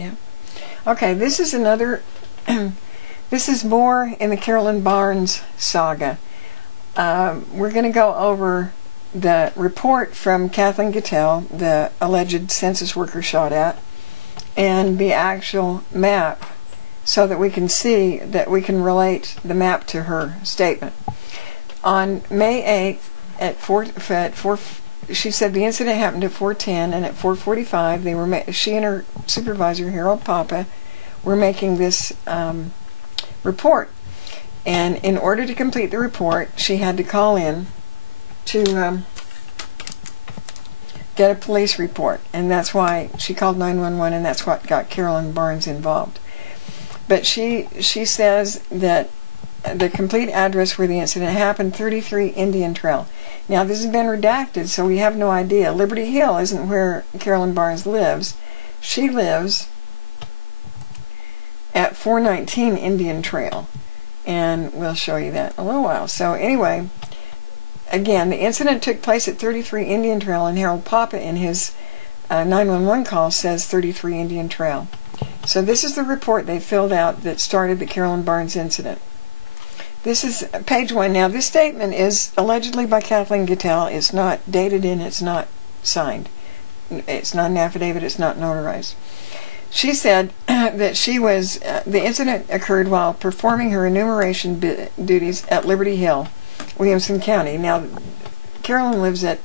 Yeah. Okay, this is another, this is more in the Carolyn Barnes saga. We're going to go over the report from Kathleen Gittel, the alleged census worker shot at, and the actual map, so that we can see that we can relate the map to her statement. On May 8th at 4, she said the incident happened at 4:10, and at 4:45 they were she and her supervisor Harold Papa were making this report. And in order to complete the report, she had to call in to get a police report, and that's why she called 911, and that's what got Carolyn Barnes involved. But she says that the complete address where the incident happened, 33 Indian Trail. Now this has been redacted, so we have no idea. Liberty Hill isn't where Carolyn Barnes lives. She lives at 419 Indian Trail, and we'll show you that in a little while. So anyway, again, the incident took place at 33 Indian Trail, and Harold Papa in his 911 call says 33 Indian Trail. So this is the report they filled out that started the Carolyn Barnes incident. This is page 1. Now this statement is allegedly by Kathleen Gittel. It's not dated and it's not signed. It's not an affidavit, it's not notarized. She said that she was, the incident occurred while performing her enumeration duties at Liberty Hill, Williamson County. Now, Carolyn lives at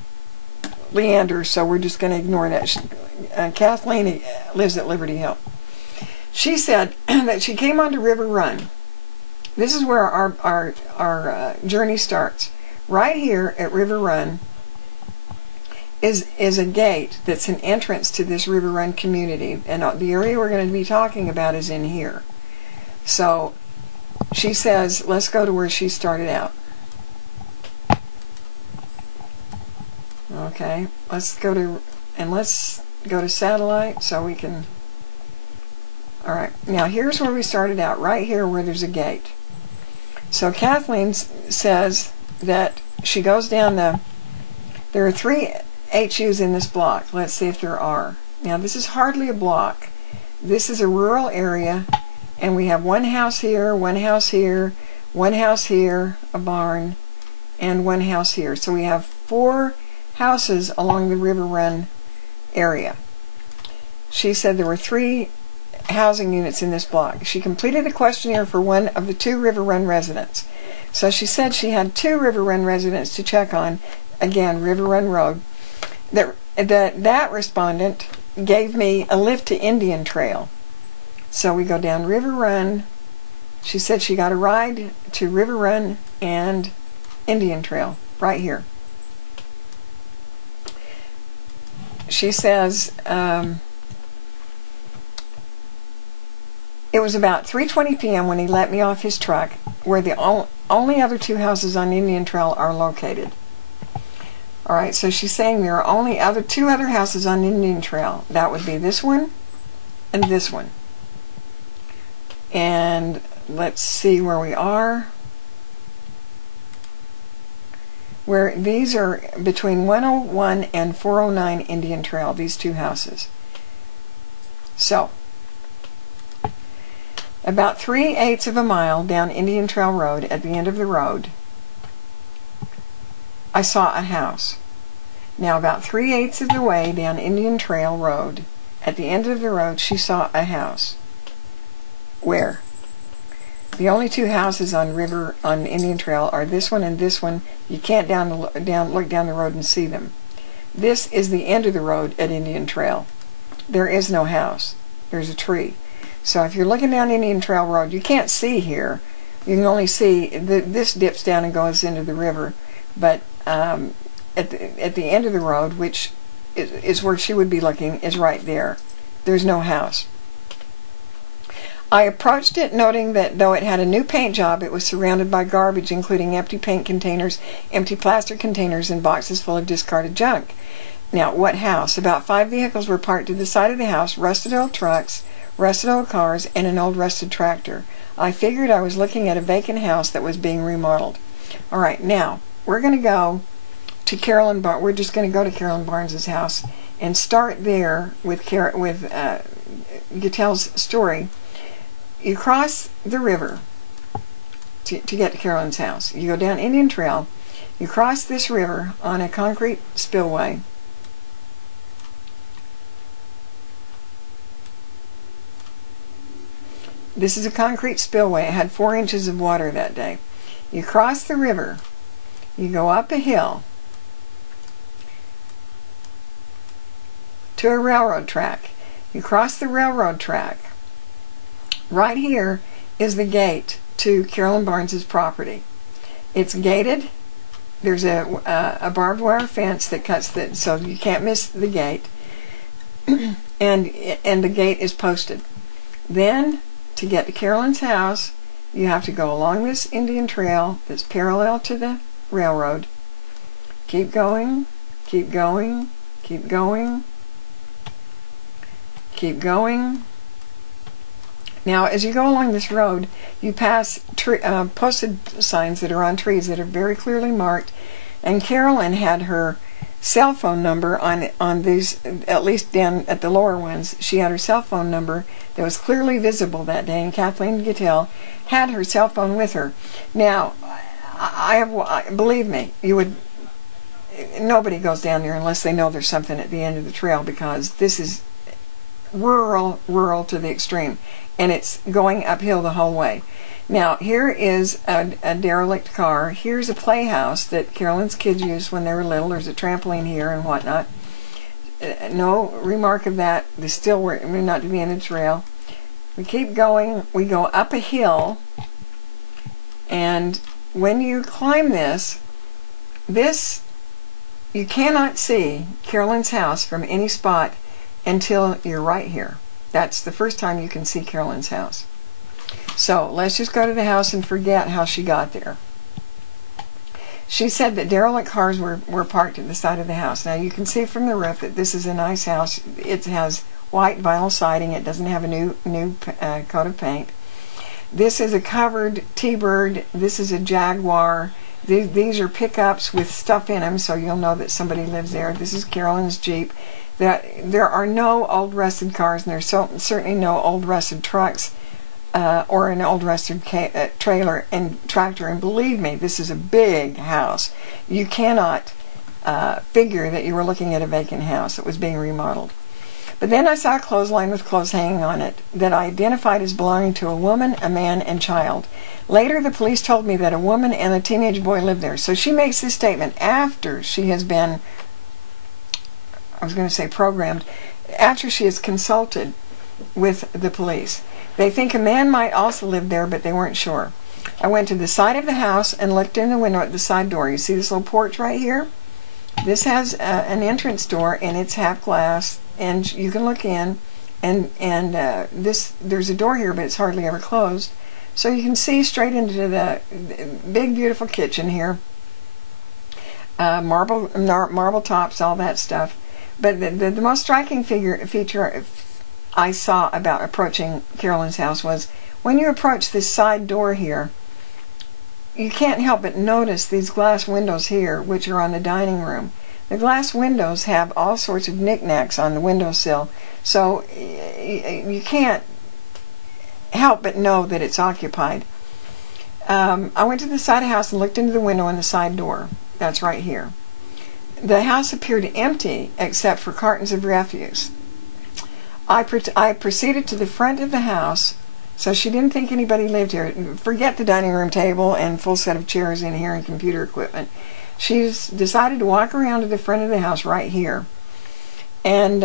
Leander, so we're just going to ignore that. Kathleen lives at Liberty Hill. She said that she came onto River Run. This is where our journey starts. Right here at River Run is a gate that's an entrance to this River Run community, and the area we're going to be talking about is in here. So she says, let's go to where she started out. Okay, let's go to satellite so we can. Alright, now here's where we started out, right here where there's a gate. So Kathleen says that she goes down there are 3 HUs in this block. Let's see if there are. Now this is hardly a block. This is a rural area, and we have one house here, one house here, one house here, a barn, and one house here. So we have 4 houses along the River Run area. She said there were 3 housing units in this block. She completed a questionnaire for one of the 2 River Run residents. So she said she had 2 River Run residents to check on. Again, River Run Road. That respondent gave me a lift to Indian Trail. So we go down River Run. She said she got a ride to River Run and Indian Trail right here. She says it was about 3:20 p.m. when he let me off his truck, where the only other 2 houses on Indian Trail are located. Alright, so she's saying there are only 2 other houses on Indian Trail. That would be this one and this one. And let's see where we are. Where these are between 101 and 409 Indian Trail, these 2 houses. So, about 3/8 of a mile down Indian Trail Road, at the end of the road, I saw a house. Now about 3/8 of the way down Indian Trail Road, at the end of the road, she saw a house. Where? The only 2 houses on Indian Trail are this one and this one. You can't look down the road and see them. This is the end of the road at Indian Trail. There is no house. There's a tree. So if you're looking down Indian Trail Road, you can't see here. You can only see this dips down and goes into the river. But at the end of the road, which is where she would be looking, is right there. There's no house. I approached it, noting that though it had a new paint job, it was surrounded by garbage, including empty paint containers, empty plastic containers, and boxes full of discarded junk. Now, what house? About 5 vehicles were parked to the side of the house, rusted old trucks, rusted old cars, and an old rusted tractor. I figured I was looking at a vacant house that was being remodeled. Alright, now, we're going to go to Carolyn Barnes. We're just going to go to Carolyn Barnes' house and start there with Gittel's story, you cross the river to get to Carolyn's house. You go down Indian Trail, you cross this river on a concrete spillway. This is a concrete spillway. It had 4 inches of water that day. You cross the river, you go up a hill to a railroad track. You cross the railroad track. Right here is the gate to Carolyn Barnes' property. It's gated. There's a barbed wire fence that cuts it, so you can't miss the gate. and the gate is posted. Then, to get to Carolyn's house, you have to go along this Indian Trail that's parallel to the railroad. Keep going, keep going, keep going, keep going. Now, as you go along this road, you pass posted signs that are on trees that are very clearly marked. And Carolyn had her cell phone number on these, at least down at the lower ones. She had her cell phone number that was clearly visible that day. And Kathleen Gittel had her cell phone with her. Now, believe me, nobody goes down there unless they know there's something at the end of the trail, because this is rural to the extreme. And it's going uphill the whole way. Now, here is a derelict car. Here's a playhouse that Carolyn's kids used when they were little. There's a trampoline here and whatnot. No remark of that. We're not to be in the trail. We keep going. We go up a hill. And when you climb this, you cannot see Carolyn's house from any spot until you're right here. That's the first time you can see Carolyn's house. So let's just go to the house and forget how she got there. She said that derelict cars were parked at the side of the house. Now you can see from the roof that this is a nice house. It has white vinyl siding. It doesn't have a new coat of paint. This is a covered T-Bird. This is a Jaguar. These are pickups with stuff in them, so you'll know that somebody lives there. This is Carolyn's Jeep. There are no old rusted cars, and there's certainly no old rusted trucks or an old rusted trailer and tractor. And believe me, this is a big house. You cannot figure that you were looking at a vacant house that was being remodeled. But then I saw a clothesline with clothes hanging on it that I identified as belonging to a woman, a man, and child. Later, the police told me that a woman and a teenage boy lived there. So she makes this statement after she has been, I was going to say programmed, after she has consulted with the police. They think a man might also live there, but they weren't sure. I went to the side of the house and looked in the window at the side door. You see this little porch right here? This has an entrance door, and it's half glass, and you can look in, and there's a door here, but it's hardly ever closed. So you can see straight into the big, beautiful kitchen here. Marble tops, all that stuff. But the most striking feature I saw about approaching Carolyn's house was when you approach this side door here, you can't help but notice these glass windows here, which are on the dining room. The glass windows have all sorts of knickknacks on the windowsill, so you can't help but know that it's occupied. I went to the side of the house and looked into the window in the side door. That's right here. The house appeared empty except for cartons of refuse. I proceeded to the front of the house, so she didn't think anybody lived here. Forget the dining room table and full set of chairs in here and computer equipment. She's decided to walk around to the front of the house right here and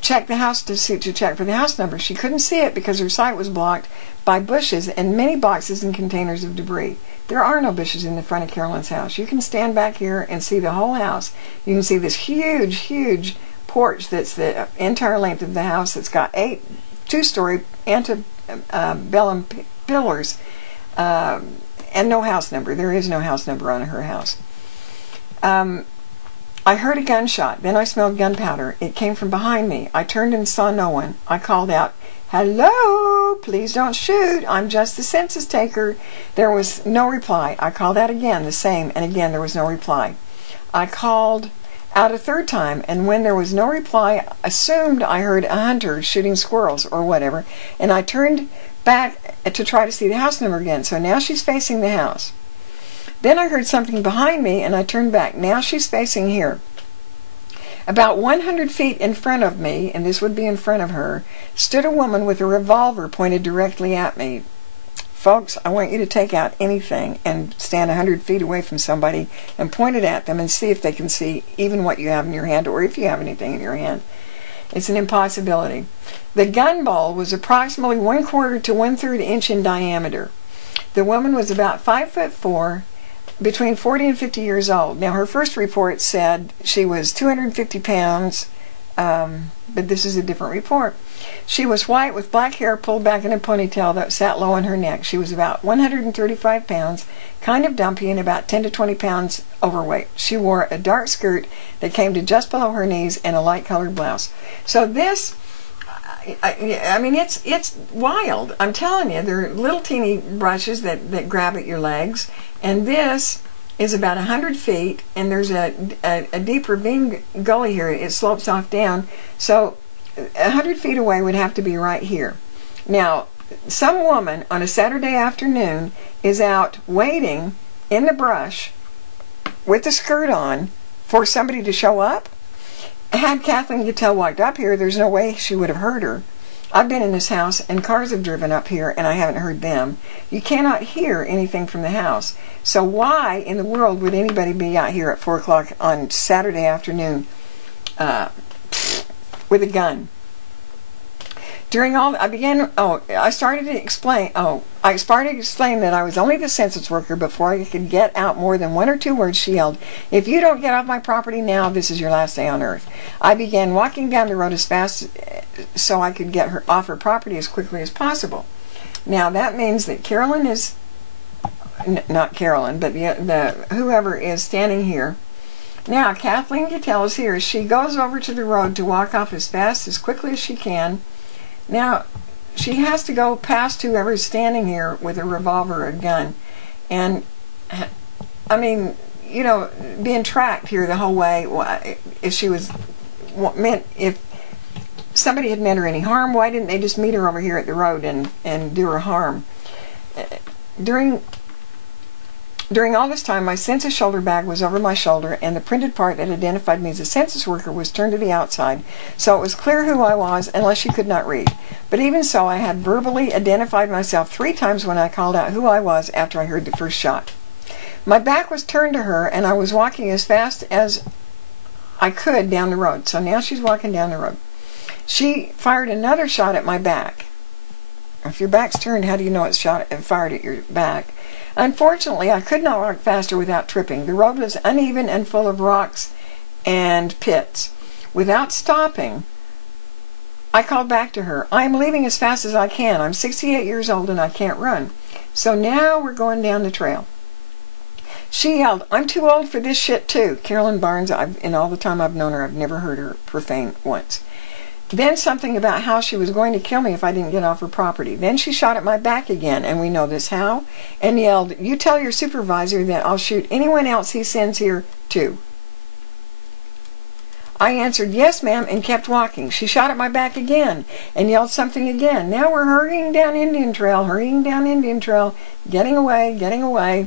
check the house to check for the house number. She couldn't see it because her sight was blocked by bushes and many boxes and containers of debris. There are no bushes in the front of Carolyn's house. You can stand back here and see the whole house. You can see this huge, huge porch that's the entire length of the house. It's got 8 two-story antebellum pillars and no house number. There is no house number on her house. I heard a gunshot. Then I smelled gunpowder. It came from behind me. I turned and saw no one. I called out, "Hello, please don't shoot. I'm just the census taker." There was no reply. I called out again, the same, and again there was no reply. I called out a third time, and when there was no reply, I assumed I heard a hunter shooting squirrels or whatever, and I turned back to try to see the house number again. So now she's facing the house. Then I heard something behind me, and I turned back. Now she's facing here. About 100 feet in front of me, and this would be in front of her, stood a woman with a revolver pointed directly at me. Folks, I want you to take out anything and stand 100 feet away from somebody and point it at them and see if they can see even what you have in your hand, or if you have anything in your hand. It's an impossibility. The gun ball was approximately 1/4 to 1/3 inch in diameter. The woman was about 5'4", between 40 and 50 years old. Now, her first report said she was 250 pounds, but this is a different report. She was white with black hair pulled back in a ponytail that sat low on her neck. She was about 135 pounds, kind of dumpy, and about 10 to 20 pounds overweight. She wore a dark skirt that came to just below her knees and a light-colored blouse. So this, I mean, it's wild. I'm telling you, there are little teeny brushes that grab at your legs, and this is about 100 feet, and there's a deep ravine gully here. It slopes off down, so 100 feet away would have to be right here. Now, some woman on a Saturday afternoon is out waiting in the brush with the skirt on for somebody to show up. Had Kathleen Gittel walked up here, there's no way she would have heard her. I've been in this house, and cars have driven up here, and I haven't heard them. You cannot hear anything from the house. So why in the world would anybody be out here at 4 o'clock on Saturday afternoon with a gun? During all, I started to explain that I was only the census worker before I could get out more than 1 or 2 words. She yelled, "If you don't get off my property now, this is your last day on earth." I began walking down the road as fast so I could get her off her property as quickly as possible. Now that means that Carolyn is, not Carolyn, but the whoever is standing here. Now Kathleen Gittel is here. She goes over to the road to walk off as fast, as quickly as she can. Now, she has to go past whoever's standing here with a revolver or a gun. And, I mean, you know, being tracked here the whole way, if she was meant, if somebody had meant her any harm, why didn't they just meet her over here at the road and do her harm? During all this time, my census shoulder bag was over my shoulder, and the printed part that identified me as a census worker was turned to the outside, so it was clear who I was, unless she could not read. But even so, I had verbally identified myself 3 times when I called out who I was after I heard the first shot. My back was turned to her, and I was walking as fast as I could down the road. So now she's walking down the road. She fired another shot at my back. If your back's turned, how do you know it's fired at your back? Unfortunately, I could not walk faster without tripping. The road was uneven and full of rocks and pits. Without stopping, I called back to her, "I am leaving as fast as I can. I'm 68 years old and I can't run." So now we're going down the trail. She yelled, "I'm too old for this shit too." Carolyn Barnes, in all the time I've known her, I've never heard her profane once. Then something about how she was going to kill me if I didn't get off her property. Then she shot at my back again, and we know this how, and yelled, "You tell your supervisor that I'll shoot anyone else he sends here too." I answered, "Yes, ma'am," and kept walking. She shot at my back again and yelled something again. Now we're hurrying down Indian Trail, getting away.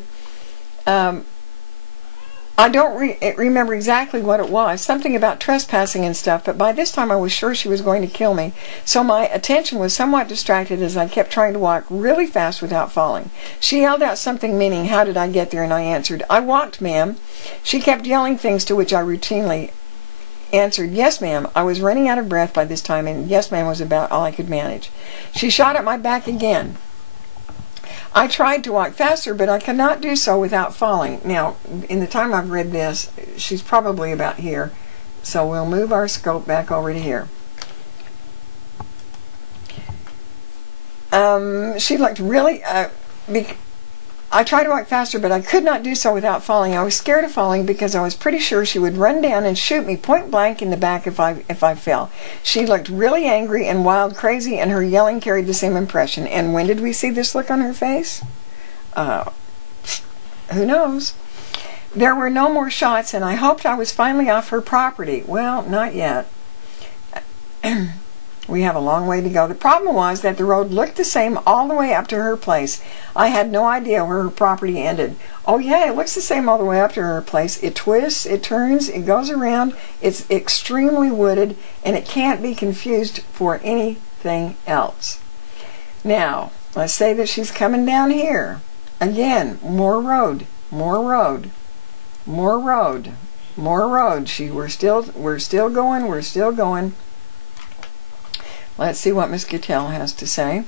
I don't remember exactly what it was, something about trespassing and stuff, but by this time I was sure she was going to kill me, so my attention was somewhat distracted as I kept trying to walk really fast without falling. She yelled out something meaning, "How did I get there?" and I answered, "I walked, ma'am." She kept yelling things to which I routinely answered, "Yes, ma'am." I was running out of breath by this time, and "yes, ma'am" was about all I could manage. She shot at my back again. I tried to walk faster, but I could not do so without falling. Now, in the time I've read this, she's probably about here, so we'll move our scope back over to here. She looked really... I tried to walk faster, but I could not do so without falling. I was scared of falling because I was pretty sure she would run down and shoot me point blank in the back if I fell. She looked really angry and wild crazy, and her yelling carried the same impression. And when did we see this look on her face? Who knows? There were no more shots, and I hoped I was finally off her property. Well, not yet. We have a long way to go. The problem was that the road looked the same all the way up to her place. I had no idea where her property ended. Oh yeah, it looks the same all the way up to her place. It twists, it turns, it goes around. It's extremely wooded, and it can't be confused for anything else. Now, let's say that she's coming down here. Again, more road, more road, more road, more road. We're still going. Let's see what Miss Gittel has to say.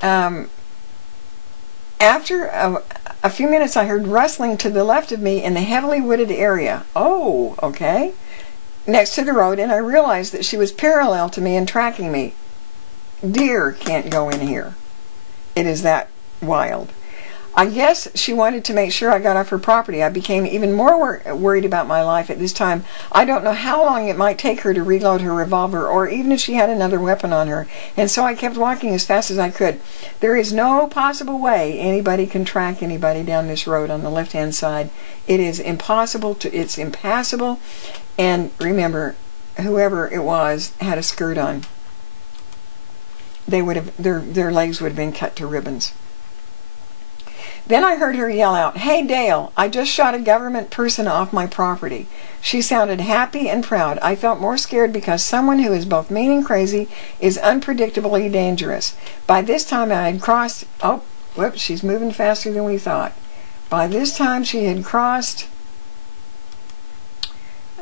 After a few minutes, I heard rustling to the left of me in the heavily wooded area. Oh, okay. Next to the road, and I realized that she was parallel to me and tracking me. Deer can't go in here. It is that wild. I guess she wanted to make sure I got off her property. I became even more worried about my life at this time. I don't know how long it might take her to reload her revolver, or even if she had another weapon on her, and so I kept walking as fast as I could. There is no possible way anybody can track anybody down this road on the left-hand side. It is impossible it's impassable, and remember, whoever it was had a skirt on. They would have, their legs would have been cut to ribbons. Then I heard her yell out, "Hey Dale, I just shot a government person off my property." She sounded happy and proud. I felt more scared because someone who is both mean and crazy is unpredictably dangerous. By this time I had crossed, oh, whoops, she's moving faster than we thought. By this time she had crossed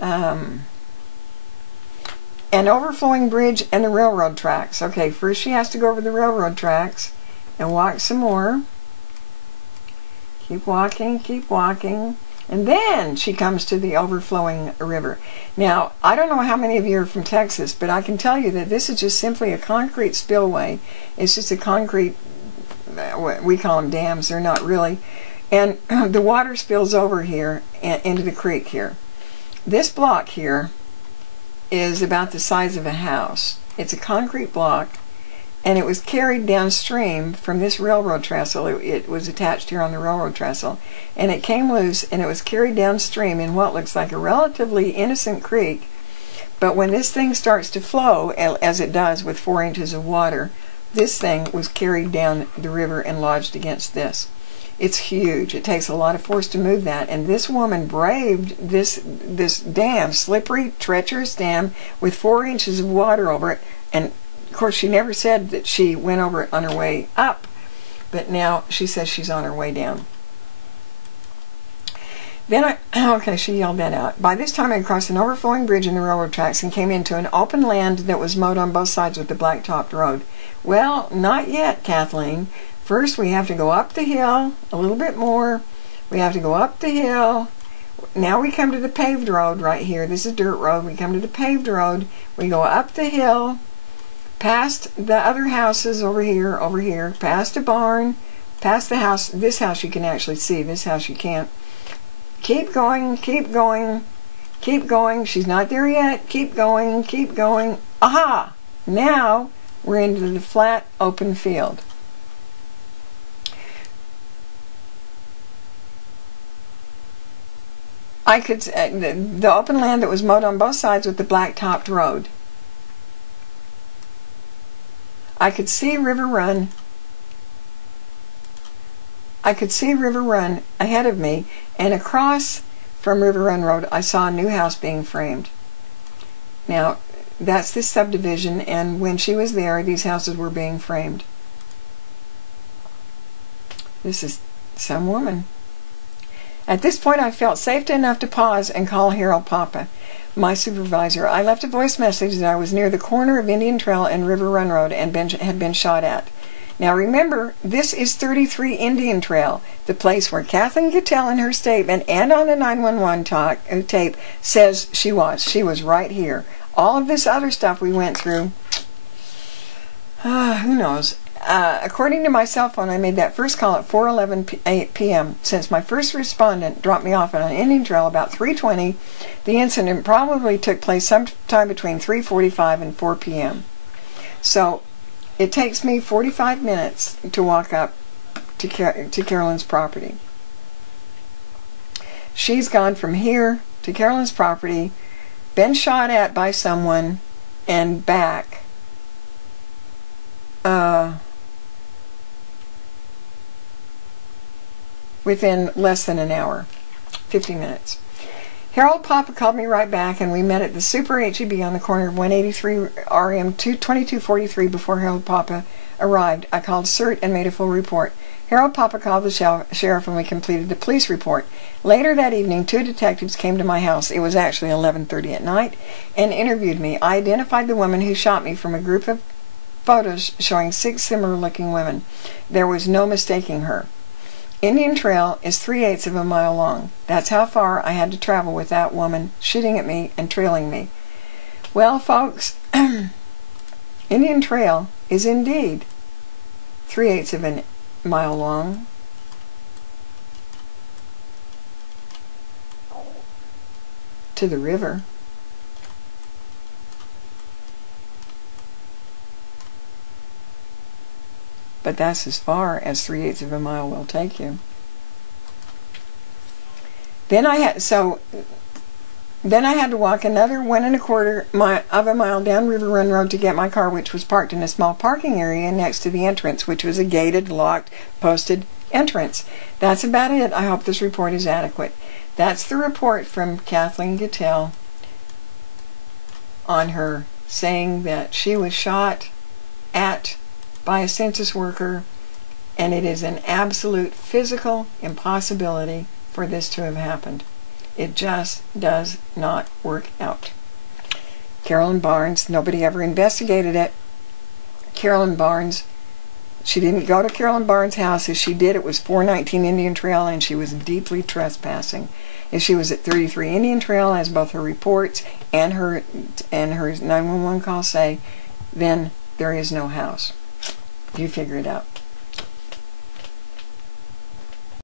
an overflowing bridge and the railroad tracks. Okay, first she has to go over the railroad tracks and walk some more. Keep walking, and then she comes to the overflowing river. Now, I don't know how many of you are from Texas, but I can tell you that this is just simply a concrete spillway. It's just a concrete, we call them dams, they're not really. And the water spills over here into the creek here. This block here is about the size of a house. It's a concrete block, and it was carried downstream from this railroad trestle. It was attached here on the railroad trestle, and it came loose, and it was carried downstream in what looks like a relatively innocent creek. But when this thing starts to flow, as it does with 4 inches of water, this thing was carried down the river and lodged against this. It's huge. It takes a lot of force to move that, and this woman braved this dam, slippery, treacherous dam with 4 inches of water over it. And of course, she never said that she went over it on her way up, but now she says she's on her way down. Then okay, she yelled that out. By this time I had crossed an overflowing bridge in the railroad tracks and came into an open land that was mowed on both sides with the black-topped road. Well, not yet, Kathleen. First we have to go up the hill a little bit more. We have to go up the hill. Now we come to the paved road right here. This is dirt road. We come to the paved road. We go up the hill, past the other houses over here, past a barn, past the house. This house you can actually see, this house you can't. Keep going, keep going, keep going. She's not there yet. Keep going, keep going. Aha! Now we're into the flat open field. I could, the open land that was mowed on both sides with the black-topped road. I could see River Run. I could see River Run ahead of me, and across from River Run Road I saw a new house being framed. Now, that's this subdivision, and when she was there, these houses were being framed. This is some woman. At this point I felt safe enough to pause and call Harold Papa, my supervisor. I left a voice message that I was near the corner of Indian Trail and River Run Road and had been shot at. Now remember, this is 33 Indian Trail, the place where Kathleen Gittel in her statement and on the 911 tape says she was. She was right here. All of this other stuff we went through, who knows. According to my cell phone, I made that first call at 4:11 p.m. Since my first respondent dropped me off on an Indian Trail about 3:20, the incident probably took place sometime between 3:45 and 4 p.m. So it takes me 45 minutes to walk up to Carolyn's property. She's gone from here to Carolyn's property, been shot at by someone, and back. Within less than an hour, 50 minutes. Harold Papa called me right back, and we met at the Super HEB on the corner of 183 RM 2243 before Harold Papa arrived. I called CERT and made a full report. Harold Papa called the sheriff, and we completed the police report. Later that evening, 2 detectives came to my house. It was actually 11:30 at night, and interviewed me. I identified the woman who shot me from a group of photos showing 6 similar-looking women. There was no mistaking her. Indian Trail is 3/8 of a mile long. That's how far I had to travel with that woman shooting at me and trailing me. Well, folks, Indian Trail is indeed 3/8 of a mile long. To the river. But that's as far as 3/8 of a mile will take you. Then I had to walk another 1.25 of a mile down River Run Road to get my car, which was parked in a small parking area next to the entrance, which was a gated, locked, posted entrance. That's about it. I hope this report is adequate. That's the report from Kathleen Gittel on her saying that she was shot at by a census worker, and it is an absolute physical impossibility for this to have happened. It just does not work out. Carolyn Barnes, nobody ever investigated it. Carolyn Barnes, she didn't go to Carolyn Barnes' house. If she did, it was 419 Indian Trail, and she was deeply trespassing. If she was at 33 Indian Trail, as both her reports and her 911 calls say, then there is no house. You figure it out.